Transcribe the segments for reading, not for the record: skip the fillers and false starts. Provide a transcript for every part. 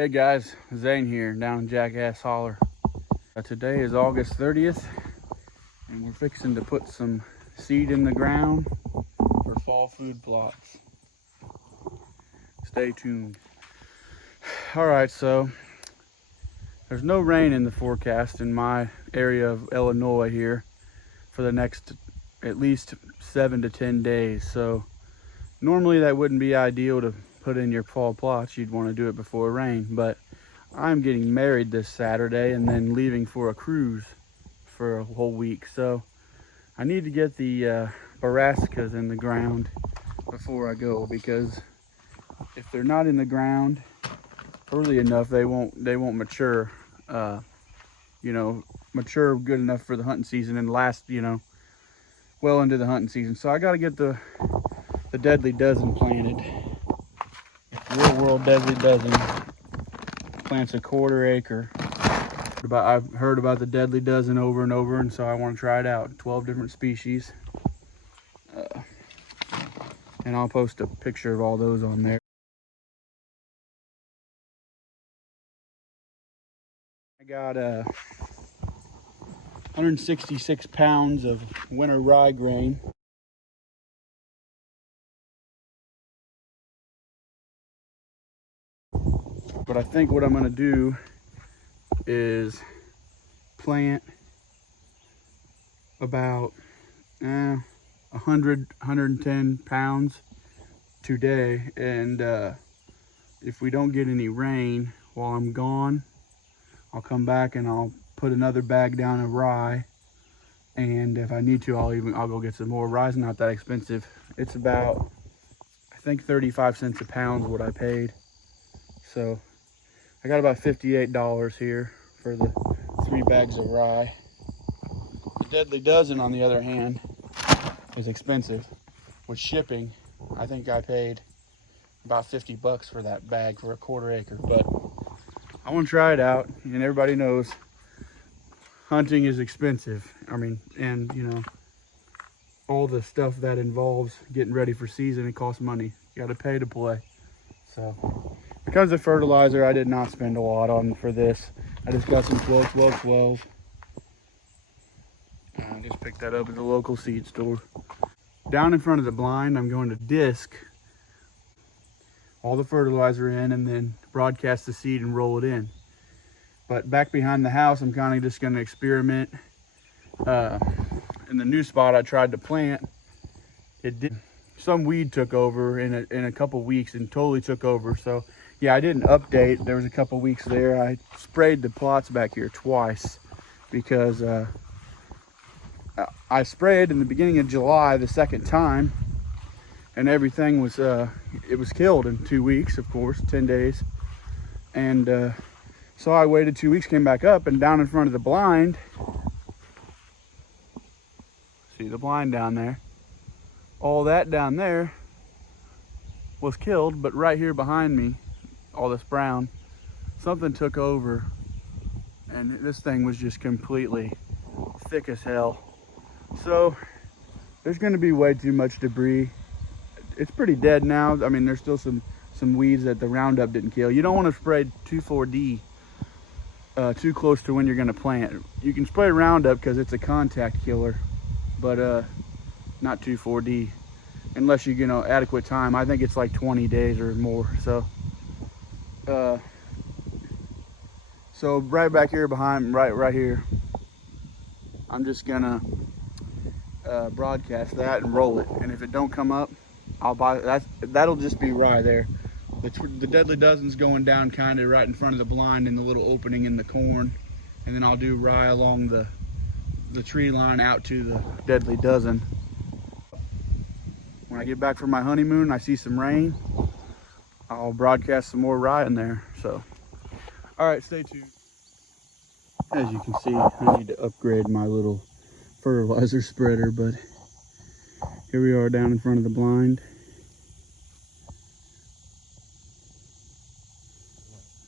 Hey guys, Zane here down in Jackass Holler. Today is August 30th and we're fixing to put some seed in the ground for fall food plots. Stay tuned. Alright, so there's no rain in the forecast in my area of Illinois here for the next at least 7 to 10 days. So normally that wouldn't be ideal to put in your fall plots. You'd want to do it before rain, but I'm getting married this Saturday and then leaving for a cruise for a whole week. So I need to get the brassicas in the ground before I go, because if they're not in the ground early enough, they won't mature, mature good enough for the hunting season and last, well into the hunting season. So I got to get the Deadly Dozen planted. Real World Deadly Dozen plants a 1/4 acre. I've heard about the Deadly Dozen over and over, and so I want to try it out. 12 different species, and I'll post a picture of all those on there. I got 166 pounds of winter rye grain. But I think what I'm going to do is plant about 110 pounds today, and if we don't get any rain while I'm gone, I'll come back and I'll put another bag down of rye, and if I need to, I'll go get some more. Rye's not that expensive. It's about, I think, 35 cents a pound is what I paid. So I got about $58 here for the 3 bags of rye. The Deadly Dozen, on the other hand, is expensive. With shipping, I think I paid about 50 bucks for that bag for a 1/4 acre. But I want to try it out, and everybody knows hunting is expensive. I mean, and all the stuff that involves getting ready for season, it costs money. You got to pay to play. So when it comes to fertilizer, I did not spend a lot on for this. I just got some 12-12-12. I just picked that up at the local seed store. Down in front of the blind, I'm going to disc all the fertilizer in and then broadcast the seed and roll it in. But back behind the house, I'm kind of just going to experiment. In the new spot I tried to plant, some weed took over in a couple weeks and totally took over. So yeah, I didn't update. There was a couple weeks there. I sprayed the plots back here twice because I sprayed in the beginning of July the second time, and everything was it was killed in 2 weeks, of course, 10 days. And so I waited 2 weeks, came back up, and down in front of the blind, see the blind down there, all that down there was killed. But right here behind me, all this brown, something took over, and this thing was just completely thick as hell. So there's going to be way too much debris. It's pretty dead now. I mean, there's still some weeds that the Roundup didn't kill. You don't want to spray 2,4-D too close to when you're going to plant. You can spray Roundup because it's a contact killer, but not 2,4-D unless you adequate time. I think it's like 20 days or more. So right back here behind, right here, I'm just gonna broadcast that and roll it. And if it don't come up, I'll buy that. That'll just be rye there. The Deadly Dozen's going down kind of right in front of the blind in the little opening in the corn, and then I'll do rye along the tree line out to the Deadly Dozen. When I get back from my honeymoon, I see some rain, I'll broadcast some more rye in there. So all right, stay tuned. As you can see, I need to upgrade my little fertilizer spreader, but here we are down in front of the blind.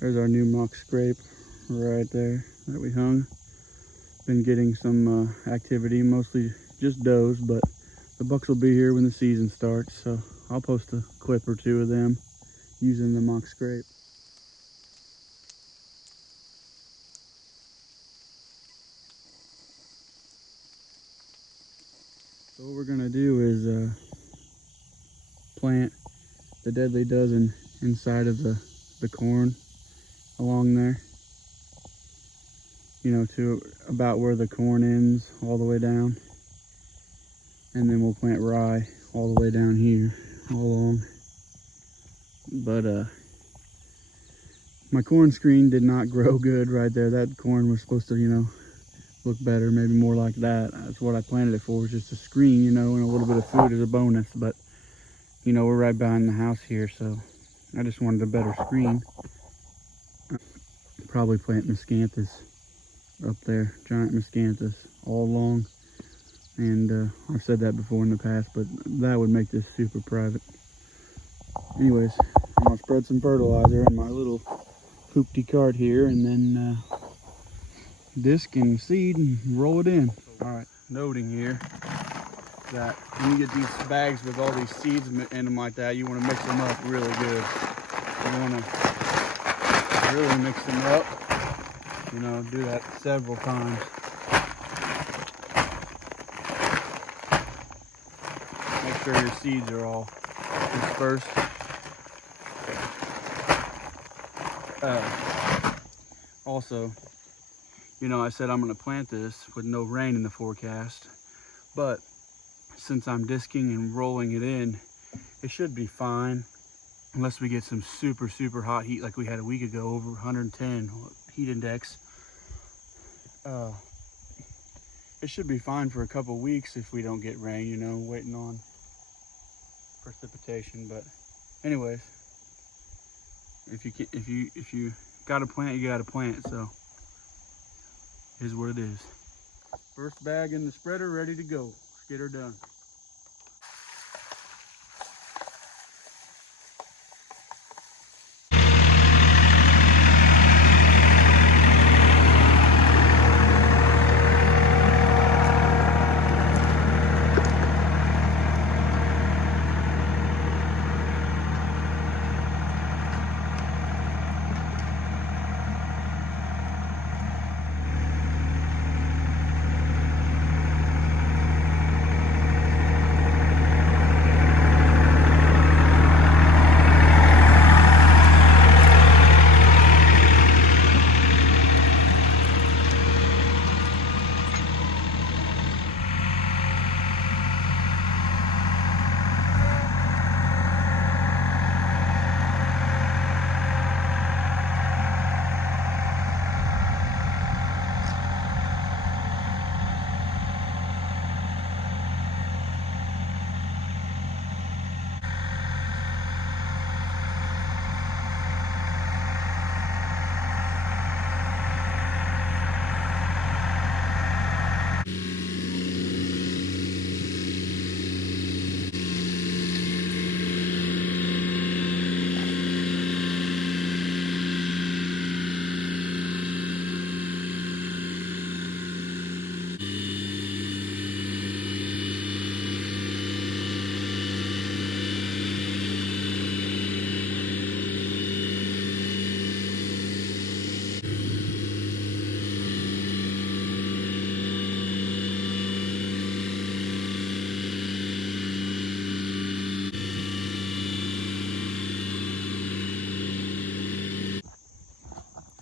There's our new mock scrape right there that we hung. Been getting some activity, mostly just does, but the bucks will be here when the season starts, so I'll post a clip or two of them using the mock scrape. So what we're gonna do is plant the Deadly Dozen inside of the corn along there. You know, to about where the corn ends, all the way down. And then we'll plant rye all the way down here, all along. But my corn screen did not grow good right there. That corn was supposed to, you know, look better, maybe more like that. That's what I planted it for, just a screen, you know, and a little bit of food as a bonus. But, you know, we're right behind the house here, so I just wanted a better screen. Probably plant miscanthus up there, giant miscanthus, all along. And I've said that before in the past, but that would make this super private. Anyways, I'm gonna spread some fertilizer in my little hoopty cart here, and then disc and seed and roll it in. All right, noting here that when you get these bags with all these seeds in them like that, you want to mix them up really good. You want to really mix them up. You know, do that several times. Make sure your seeds are all dispersed. Also, you know, I said I'm going to plant this with no rain in the forecast, but since I'm disking and rolling it in, it should be fine unless we get some super hot heat like we had a week ago, over 110 heat index. It should be fine for a couple weeks if we don't get rain, you know, waiting on precipitation. But anyways, if you gotta plant, you gotta plant. So here's what it is. First bag in the spreader, ready to go. Let's get her done.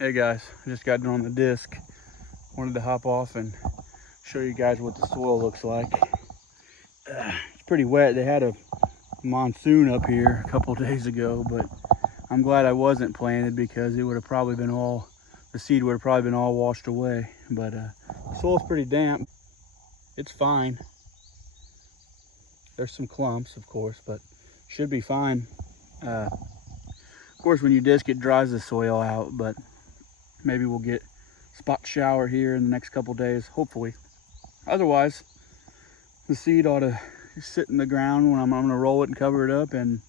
Hey guys, I just got done on the disc. Wanted to hop off and show you guys what the soil looks like. It's pretty wet. They had a monsoon up here a couple days ago, but I'm glad I wasn't planted because it would have probably been all, the seed would have probably been all washed away. But the soil's pretty damp. It's fine. There's some clumps, of course, but should be fine. Of course, when you disc, it dries the soil out, but maybe we'll get spot shower here in the next couple days, hopefully. Otherwise, the seed ought to sit in the ground when I'm gonna roll it and cover it up. And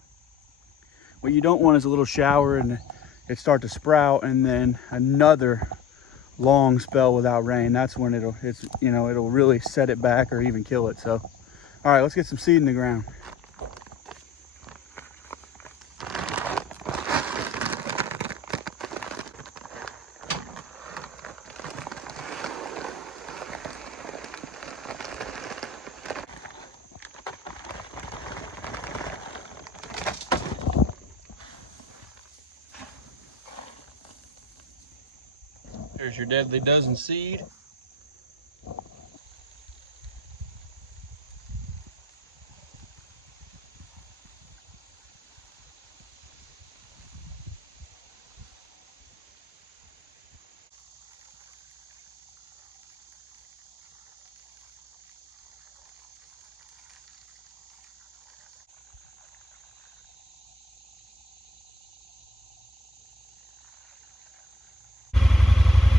what you don't want is a little shower and it start to sprout and then another long spell without rain. That's when it'll really set it back or even kill it. So, all right, let's get some seed in the ground. There's your deadly dozen seed.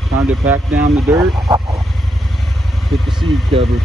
Time to pack down the dirt, hit the seed cover.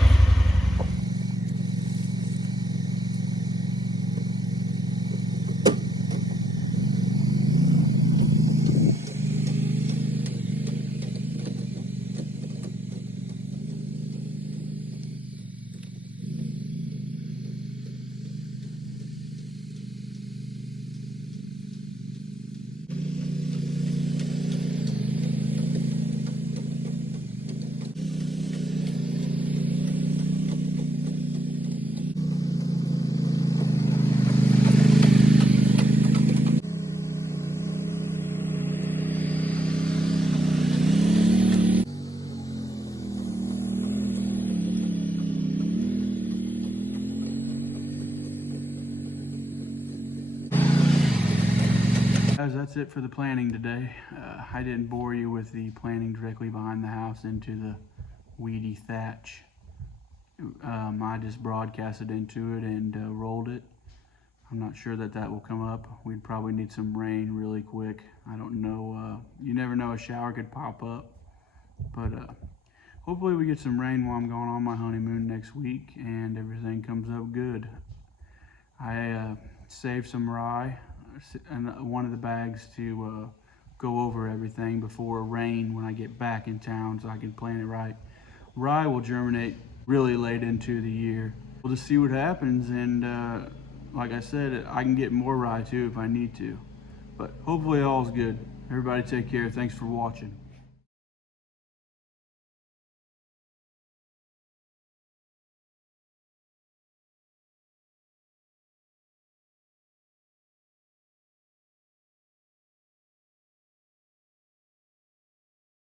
Guys, that's it for the planting today. I didn't bore you with the planting directly behind the house into the weedy thatch. I just broadcasted into it and rolled it. I'm not sure that will come up. We'd probably need some rain really quick. I don't know. You never know, a shower could pop up. But hopefully we get some rain while I'm going on my honeymoon next week and everything comes up good. I saved some rye in one of the bags to go over everything before rain when I get back in town so I can plant it right. Rye will germinate really late into the year. We'll just see what happens, and like I said, I can get more rye too if I need to. But hopefully all's good. Everybody take care. Thanks for watching.